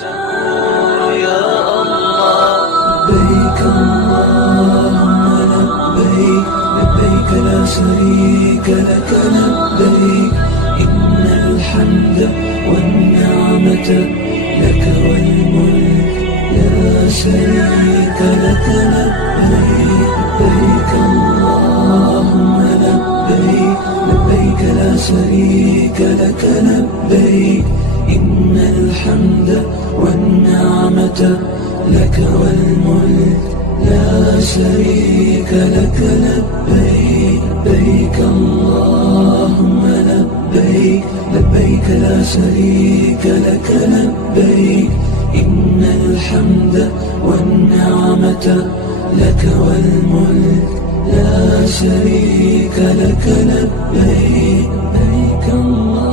مشكور يا الله. لبيك اللهم لبيك، لبيك لا شريك لك لبيك، إن الحمد والنعمة لك والملك لا شريك لك لبيك. لبيك اللهم لبيك، لبيك لا شريك لك لبيك، إن الحمد والنعمة لك والملك لا شريك لك لبيك. لبيك اللهم لبيك، لبيك لا شريك لك لبيك، إن الحمد والنعمة لك والملك لا شريك لك لبيك. لبيك الله